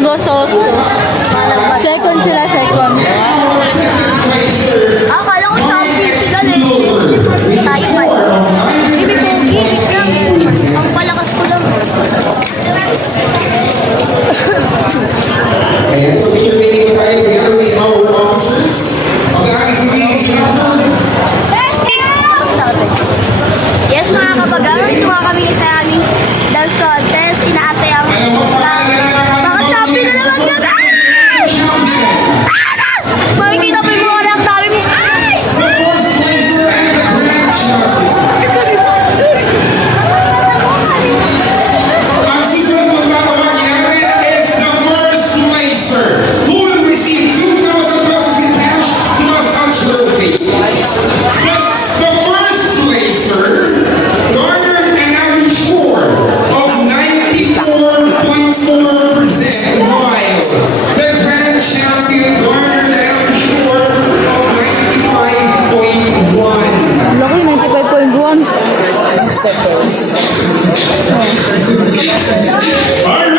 Nag-assault. Second sila, second. Akala ko champion sila, legit. Tayo pala. Hindi pogi, lang. Ang palakas ko lang. Ayan, so picture taking tayo together with our officers. Mag-aakisibihin Yes, mga kabagang, ito nga kami sa aming dance contest. Inaatay ang mga champion na naman na. Makikita mo yung mga lang dami mo. Ay! Ang susunod magtatawagin natin is the first placer who will receive 2,000 pesos in cash plus a trophy. The first placer garnered an average score of 94.4%, while the grand champion garnered an average score of 95.1%. Laki, 95.1. Our